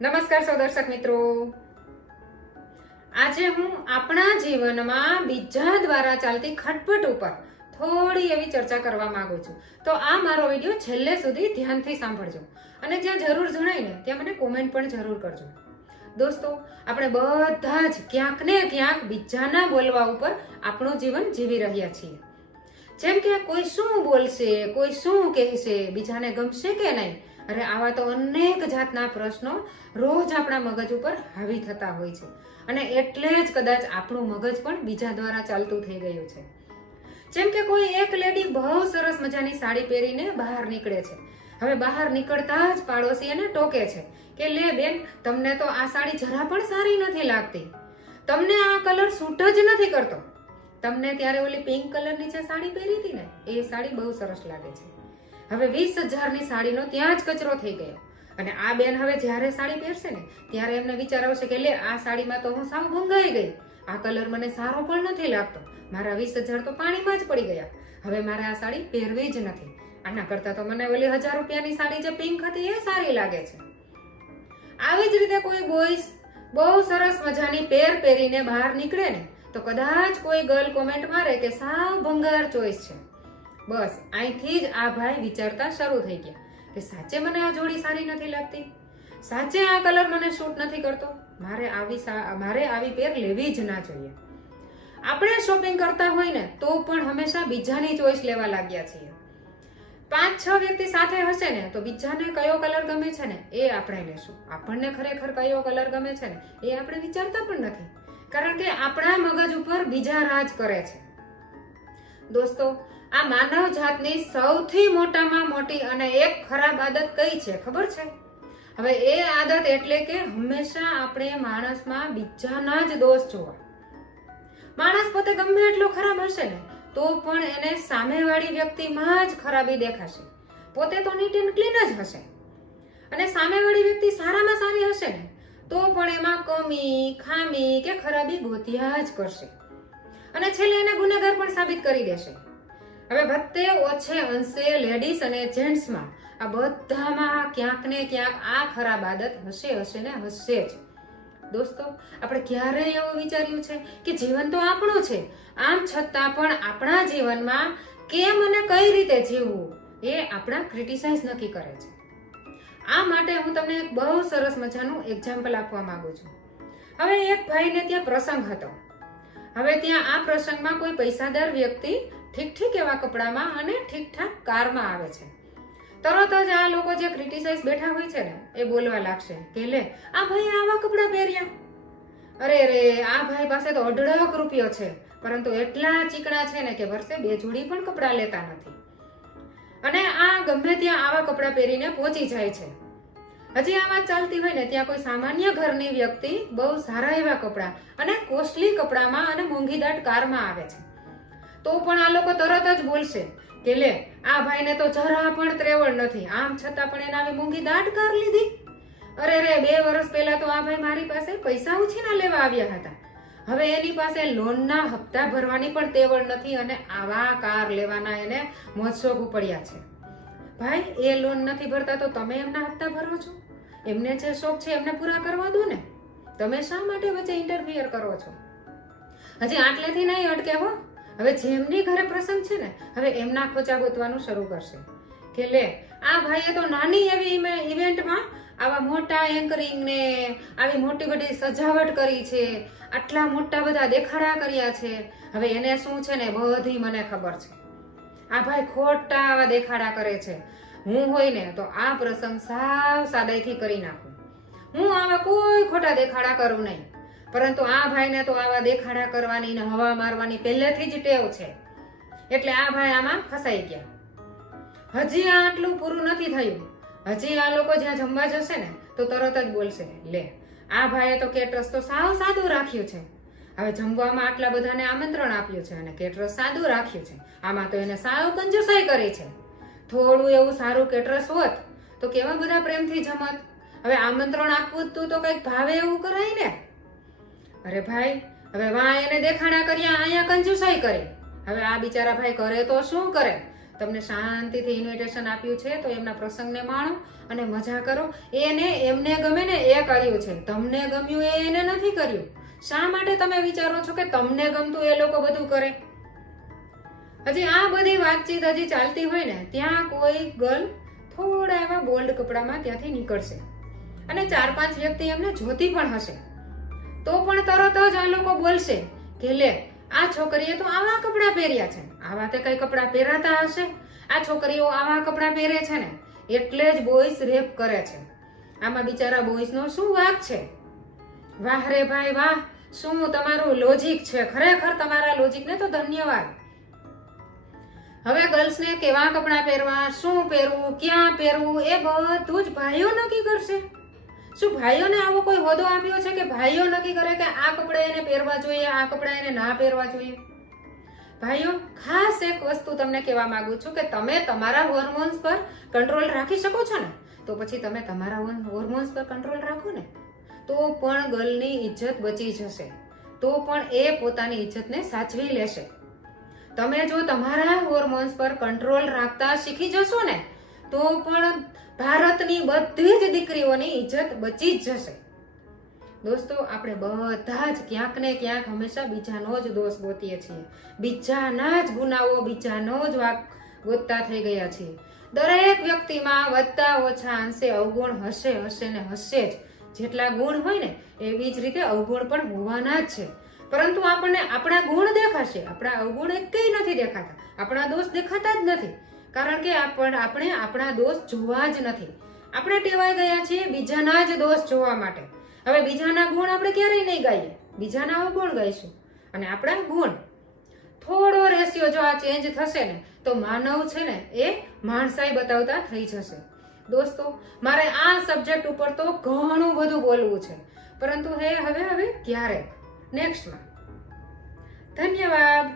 નમસ્કાર સૌ દર્શક મિત્રો, આજે હું આપણા જીવનમાં બીજા દ્વારા ચાલતી ખટપટ ઉપર થોડી એવી ચર્ચા કરવા માંગુ છું. તો આ મારો વિડીયો છેલ્લે સુધી ધ્યાનથી સાંભળજો અને જ્યાં જરૂર જણાય ને ત્યાં મને કોમેન્ટ પણ જરૂર કરજો. દોસ્તો, આપણે બધા જ ક્યાંક ને ક્યાંક બીજાના બોલવા ઉપર આપણું જીવન જીવી રહ્યા છીએ. જેમ કે કોઈ શું બોલશે, કોઈ શું કહેશે, બીજાને ગમશે કે નહીં. અરે આવા તો અનેક જાતના પ્રશ્નો રોજ આપણા મગજ ઉપર હાવી થતા હોય છે અને એટલે જ કદાચ આપણું મગજ પણ બીજા દ્વારા ચાલતું થઈ ગયું છે. જેમ કે કોઈ એક લેડી બહુ સરસ મજાની સાડી પહેરીને બહાર નીકળે છે. હવે બહાર નીકળતા જ પાડોશી એને ટોકે છે કે લે બેન, તમને તો આ સાડી જરા પણ સારી નથી લાગતી, તમને આ કલર સૂટ જ નથી કરતો. તમને ત્યારે ઓલી પિંક કલરની જે સાડી પહેરી હતી ને એ સાડી બહુ સરસ લાગે છે. હવે 20,000ની સાડીનો ત્યાં જ કચરો થઈ ગયો અને આ બેન હવે જ્યારે સાડી પહેરશે ને ત્યારે એમને વિચાર આવશે કે લે, આ સાડીમાં તો હું સાવ ભંગાઈ ગઈ, આ કલર મને સારો પણ નથી લાગતો, મારા 20,000 તો પાણીમાં જ પડી ગયા, હવે મારે આ સાડી પહેરવી જ નથી. આના કરતા તો મને ઓલી 1,000 રૂપિયાની સાડી જે પિંક હતી એ સારી લાગે છે. આવી જ રીતે કોઈ બોયસ બહુ સરસ મજાની પહેરીને બહાર નીકળે ને તો કદાચ કોઈ ગર્લ કોમેન્ટ મારે કે સાવ ભંગાર ચોઈસ છે. બસ અહીંથી જ આ ભાઈ વિચારતા શરૂ થઈ ગયા કે સાચે મને આ જોડી સારી નથી લાગતી, સાચે આ કલર મને શૂટ નથી કરતો, મારે આવી પેર લેવી જ ના જોઈએ. આપણે શોપિંગ કરતા હોય ને તો પણ હંમેશા બીજાની ચોઈસ લેવા લાગ્યા છીએ. 5-6 વ્યક્તિ સાથે હશે ને તો બીજાને કયો કલર ગમે છે ને એ આપણે લેશું, આપણને ખરેખર કયો કલર ગમે છે ને એ આપણે વિચારતા પણ નથી, કારણ કે આપણા મગજ ઉપર બીજા રાજ કરે છે. દોસ્તો, આ માનવ જાતની સૌથી મોટામાં મોટી અને એક ખરાબ આદત કઈ છે ખબર છે? હવે એ આદત એટલે કે હંમેશા આપણે માણસમાં બીજાના જ દોષ જોવા. માણસ પોતે ગમે એટલો ખરાબ હશે ને તો પણ એને સામેવાળી વ્યક્તિમાં જ ખરાબી દેખાશે. પોતે તો નીટ એન્ડ ક્લીન જ હશે અને સામેવાળી વ્યક્તિ સારામાં સારી હશે ને તો પણ એમાં કમી, ખામી કે ખરાબી ગોત્યા જ કરશે અને છેલ્લે એને ગુનેગાર પણ સાબિત કરી દેશે. હવે વધતે ઓછે અંશે લેડીઝ અને જેન્ટ્સમાં આ બધામાં ક્યાંક ને ક્યાંક આ ખરાબ આદત હશે ને હશે જ. દોસ્તો, આપણે ક્યારેય એવું વિચાર્યું છે કે જીવન તો આપણું છે, આમ છતાં પણ આપણા જીવનમાં કેમ અને કઈ રીતે જીવવું એ આપણા ક્રિટિસાઇઝ નક્કી કરે છે. આ માટે હું તમને એક બહુ સરસ મજાનું એક્ઝામ્પલ આપવા માંગુ છું. હવે એક ભાઈને ત્યાં પ્રસંગ હતો. હવે ત્યાં આ પ્રસંગમાં કોઈ પૈસાદાર વ્યક્તિ ઠીક એવા કપડામાં અને ઠીકઠાક કારમાં આવે છે. તરત જ આ લોકો જે ક્રિટિસાઇઝ બેઠા હોય છે ને એ બોલવા લાગશે કે લે, આ ભાઈ આવા કપડા પહેર્યા, અરે આ ભાઈ પાસે તો 1,50,000 રૂપિયો છે પરંતુ એટલા ચીકણા છે ને કે વર્ષે 2 જોડી પણ કપડા લેતા નથી અને આ ગમે ત્યાં આવા કપડા પહેરીને પહોંચી જાય છે. હજી આ વાત ચાલતી હોય ને ત્યાં કોઈ સામાન્ય ઘરની વ્યક્તિ બહુ સારા એવા કપડા અને કોસ્ટલી કપડામાં અને મોંઘીદાટ કારમાં આવે છે તો પણ આ લોકો તરત જ બોલશે કે લે, આ ભાઈને તો જરા પણ ત્રેવડ નથી, આમ છતાં પણ એને આવી મોંઘી દાટ કાર લીધી. અરે 2 વર્ષ પહેલા તો આ ભાઈ મારી પાસે પૈસા ઉછીના લેવા આવ્યા હતા, હવે એની પાસે લોનના હપ્તા ભરવાની પણ તેવડ નથી અને આવા કાર લેવાના એને મોજશોખ પડ્યા છે. ભાઈ, એ લોન નથી ભરતા તો તમે એમના હપ્તા ભરો છો? એમને જે શોખ છે એમને પૂરા કરવા દો ને, તમે શા માટે વચ્ચે ઇન્ટરફિયર કરો છો? હજી આટલેથી નહીં અટકે હો. હવે જેમની ઘરે પ્રસંગ છે ને હવે એમના ખોચા ગોતવાનું શરૂ કરશે કે લે, આ ભાઈએ તો નાની એવી ઇવેન્ટમાં આવા મોટા એન્કરિંગ ને આવી મોટી બધી સજાવટ કરી છે, આટલા મોટા બધા દેખાડા કર્યા છે, હવે એને શું છે ને બધી મને ખબર છે. આ ભાઈ ખોટા આવા દેખાડા કરે છે. હું હોય ને તો આ પ્રસંગ સાવ સાદાઈથી કરી નાખું, હું આવા કોઈ ખોટા દેખાડા કરું નહીં, પરંતુ આ ભાઈને તો આવા દેખાડા કરવાની ને હવા મારવાની પહેલેથી જ ટેવ છે એટલે આ ભાઈ આમાં ફસાઈ ગયા. હજી આટલું પૂરું નથી થયું, હજી આ લોકો જ્યાં જમવા જશે ને તો તરત જ બોલશે લે, આ ભાઈએ તો કેટરસ તો સાવ સાદું રાખ્યું છે, હવે જમવામાં આટલા બધાને આમંત્રણ આપ્યું છે અને કેટરસ સાદું રાખ્યું છે, આમાં તો એને સાવ કંજુસાઈ કરી છે. થોડું એવું સારું કેટરસ હોત તો કેવા બધા પ્રેમથી જમત. હવે આમંત્રણ આપવું તું તો કઈક ભાવે એવું કરાય ને. અરે ભાઈ, હવે વાં એને દેખાડા કર્યા, અહીંયા કંજુસાઈ કરી, હવે આ બિચારા ભાઈ કરે તો શું કરે? તમને શાંતિથી ઇન્વિટેશન આપ્યું છે તો એમના પ્રસંગને માણો અને મજા કરો. એને એમને ગમે ને એ કર્યું છે, તમને ગમ્યું એ એને નથી કર્યું. શા માટે તમે વિચારો છો કે તમને ગમતું એ લોકો બધું કરે? હજી આ બધી વાતચીત હજી ચાલતી હોય ને ત્યાં કોઈ ગર્લ થોડા એવા બોલ્ડ કપડામાં ત્યાંથી નીકળશે અને 4-5 વ્યક્તિ એમને જોતી પણ હશે તો પણ તરત જ આ લોકો બોલશે કે લે આ છોકરીએ તો આવા કપડાં પહેર્યા છે, આવા તે કઈ કપડાં પહેરાતા હશે, આ છોકરીઓ આવા કપડાં પહેરે છે ને એટલે જ બોયઝ રેપ કરે છે. આમાં બિચારા બોયઝનો શું વાંક છે? વાહ રે ભાઈ વાહ, શું તમારું લોજિક છે, ખરેખર તમારા લોજિકને તો ધન્યવાદ. હવે ગર્લ્સને કેવા કપડાં પહેરવા, શું પહેરવું, ક્યાં પહેરવું એ બધું જ ભાઈઓ નક્કી કરશે. શું ભાઈઓને આવો કોઈ હોદ્દો આપ્યો છે કે ભાઈઓ નક્કી કરે કે આ કપડાં એને પહેરવા જોઈએ, આ કપડાં એને ના પહેરવા જોઈએ? ભાઈઓ, ખાસ એક વસ્તુ તમને કહેવા માંગુ છું કે તમે તમારા હોર્મોન્સ પર કંટ્રોલ રાખી શકો છો ને તો પછી તમે તમારા હોર્મોન્સ પર કંટ્રોલ રાખો ને તો પણ ગર્લની ઇજ્જત બચી જશે, તો પણ એ પોતાની ઇજ્જતને સાચવી લેશે. તમે જો તમારા હોર્મોન્સ પર કંટ્રોલ રાખતા શીખી જશો ને તો પણ ભારતની બધી જ દીકરીઓની ઇજ્જત બચી જ જશે. દોસ્તો, આપણે બધા જ ક્યાંક ને ક્યાંક હંમેશા બીજાનો જ દોષ ગોતીએ છીએ, બીજાના જ ગુનાઓ, બીજાનો જ વાંક ગોતતા થઈ ગયા છીએ. દરેક વ્યક્તિમાં વધતા ઓછા અંશે અવગુણ હશે ને હશે જ. જેટલા ગુણ હોય ને એવી જ રીતે અવગુણ પણ હોવાના જ છે. પરંતુ આપણને આપણા ગુણ દેખાશે, આપણા અવગુણ એકેય નથી દેખાતા, આપણા દોષ દેખાતા જ નથી. કારણ કે આપણે આપણા દોષ જોવા જ નથી. આપણે ટેવાઈ ગયા છીએ બીજાના જ દોષ જોવા માટે. હવે બીજાના ગુણ આપણે ક્યારેય નહીં ગાઈએ, બીજાના અવગુણ ગાઈશું અને આપણા ગુણ. થોડો રેશિયો જો આ ચેન્જ થશે ને તો માનવ છે ને એ માણસાઈ બતાવતા થઈ જશે. દોસ્તો, મારે આ સબ્જેક્ટ ઉપર તો ઘણું બધું બોલવું છે, પરંતુ હવે ક્યારેક નેક્સ્ટમાં. ધન્યવાદ.